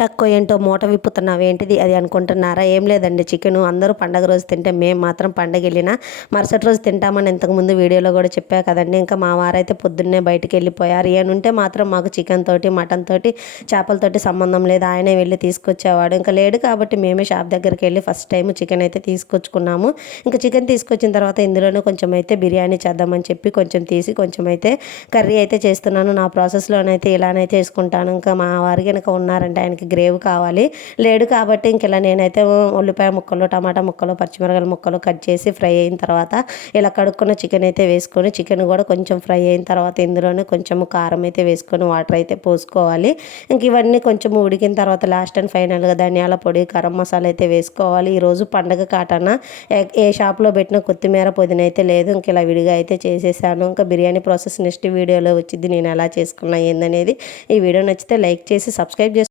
టక్కో ఏంటో మూట విప్పుతున్నావు ఏంటిది అది అనుకుంటున్నారా? ఏం లేదండి చికెన్. అందరూ పండగ రోజు తింటే మేము మాత్రం పండగ వెళ్ళినా మరుసటి రోజు తింటామని ఇంతకుముందు వీడియోలో కూడా చెప్పా కదండి. ఇంకా మా వారైతే పొద్దున్నే బయటికి వెళ్ళిపోయారు ఏనుంటే మాత్రం మాకు చికెన్ తోటి మటన్ తోటి చేపలతోటి సంబంధం లేదు. ఆయనే వెళ్ళి తీసుకొచ్చేవాడు. ఇంకా లేడు కాబట్టి మేమే షాప్ దగ్గరికి వెళ్ళి ఫస్ట్ టైం చికెన్ అయితే తీసుకొచ్చుకున్నాము. ఇంకా చికెన్ తీసుకొచ్చిన తర్వాత ఇందులోనే కొంచెం అయితే బిర్యానీ చేద్దామని చెప్పి కొంచెం తీసి కొంచెం అయితే కర్రీ అయితే చేస్తున్నాను. నా ప్రాసెస్లోనైతే ఇలానైతే వేసుకుంటాను ఇంకా మా వారికి కనుక ఉన్నారంటే ఆయనకి గ్రేవ్ కావాలి. లేడు కాబట్టి ఇంక ఇలా నేనైతే ఉల్లిపాయ ముక్కలు టమాటా ముక్కలు పచ్చిమిరకాయల ముక్కలు కట్ చేసి ఫ్రై అయిన తర్వాత ఇలా కడుక్కున్న చికెన్ అయితే వేసుకొని చికెన్ కూడా కొంచెం ఫ్రై అయిన తర్వాత ఇందులోనే కొంచెం కారం అయితే వేసుకొని వాటర్ అయితే పోసుకోవాలి. ఇంక ఇవన్నీ కొంచెం ఉడికిన తర్వాత లాస్ట్ అండ్ ఫైనల్గా ధనియాల పొడి గరం మసాలా అయితే వేసుకోవాలి. ఈరోజు పండగ కాటన ఏ షాప్లో పెట్టిన కొత్తిమీర పుదీన అయితే లేదు. ఇంక ఇలా విడిగా అయితే చేసేసాను. ఇంకా బిర్యానీ ప్రాసెస్ నెక్స్ట్ వీడియోలో వచ్చింది. నేను ఎలా చేసుకున్నా ఏందనేది ఈ వీడియో నచ్చితే లైక్ చేసి సబ్స్క్రైబ్ చేసి